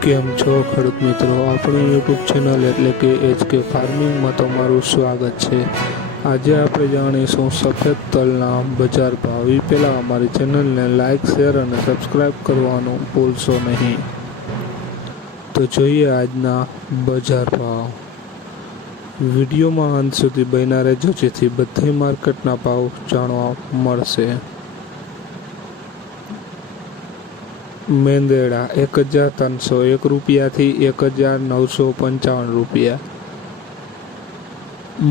કેમ છો ખેડૂત મિત્રો, આપણી યુટ્યુબ ચેનલ એટલે કે HK ફાર્મિંગમાં તમારું સ્વાગત છે। આજે આપણે જાણીશું સફેદ તલના બજાર ભાવ। એ પહેલાં અમારી ચેનલને લાઇક, શેર અને સબસ્ક્રાઈબ કરવાનું ભૂલશો નહીં। તો જોઈએ આજના બજાર ભાવ। વિડીયોમાં અંત સુધી બન્યા રહેજો જેથી બધી માર્કેટના ભાવ જાણવા મળશે। મેંદેડા 1301 રૂપિયાથી 1955 રૂપિયા।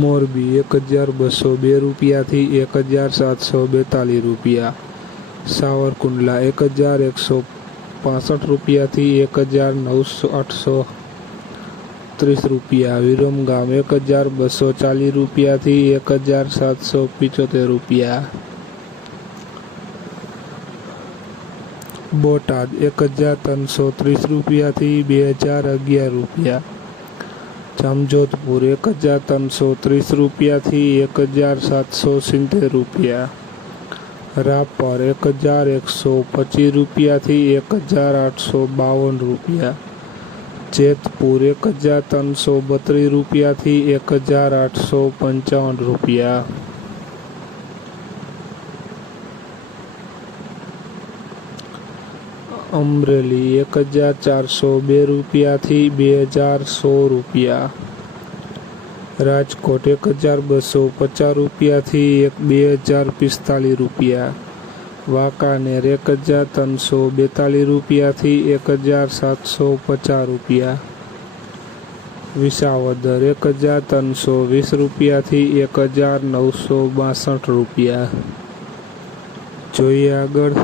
મોરબી 1202 રૂપિયાથી 1742 રૂપિયા। સાવરકુંડલા 1165 રૂપિયાથી 1830 રૂપિયા। વિરમગામ 1240 રૂપિયાથી 1775 રૂપિયા। બોટાદ 1330 રૂપિયાથી 2011 રૂપિયા। જામજોધપુર 1330 રૂપિયાથી 1770 રૂપિયા। રાપર 1125 રૂપિયાથી 1852 રૂપિયા। જેતપુર 1332 રૂપિયાથી 1855 રૂપિયા। અમરેલી 1402 રૂપિયાથી 2100 રૂપિયા। રાજકોટ 1250 રૂપિયાથી 2045 રૂપિયા। વાંકાનેર 1342 રૂપિયાથી 1750 રૂપિયા। વિસાવદર 1320 રૂપિયાથી 1962 રૂપિયા। જોઈએ આગળ।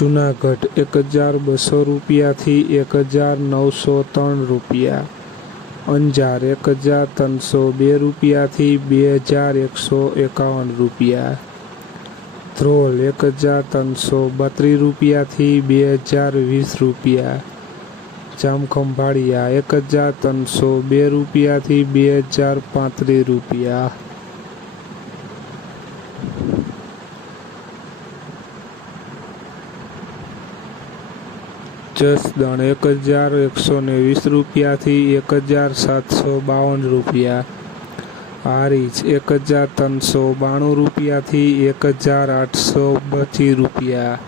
જૂનાગઢ 1200 રૂપિયાથી 1903 રૂપિયા। અંજાર 1302 રૂપિયાથી 2151 રૂપિયા। ધ્રોલ 1332 રૂપિયાથી 2020 રૂપિયા। જામખંભાળિયા 1302 રૂપિયાથી 2035 રૂપિયા। જસદણ 1120 રૂપિયાથી 1752 રૂપિયા। હારીજ 1392 રૂપિયાથી 1825 રૂપિયા।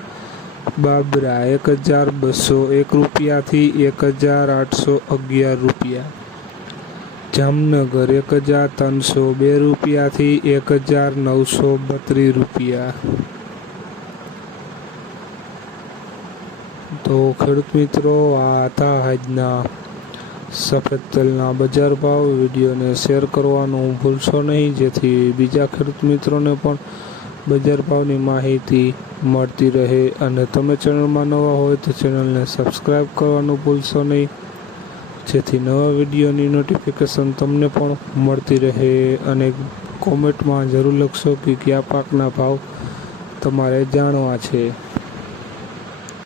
બાબરા 1201 રૂપિયાથી 1811 રૂપિયા। જામનગર 1302 રૂપિયાથી 1932 રૂપિયા। તો ખેડૂત મિત્રો, આ હતા આજના સફેદ તલના બજાર ભાવ। વિડીયોને શેર કરવાનું ભૂલશો નહીં જેથી બીજા ખેડૂત મિત્રોને પણ બજાર ભાવની માહિતી મળતી રહે। અને તમે ચેનલમાં નવા હોય તો ચેનલને સબસ્ક્રાઈબ કરવાનું ભૂલશો નહીં જેથી નવા વિડીયોની નોટિફિકેશન તમને પણ મળતી રહે। અને કોમેન્ટમાં જરૂર લખશો કે કયા પાકના ભાવ તમારે જાણવા છે।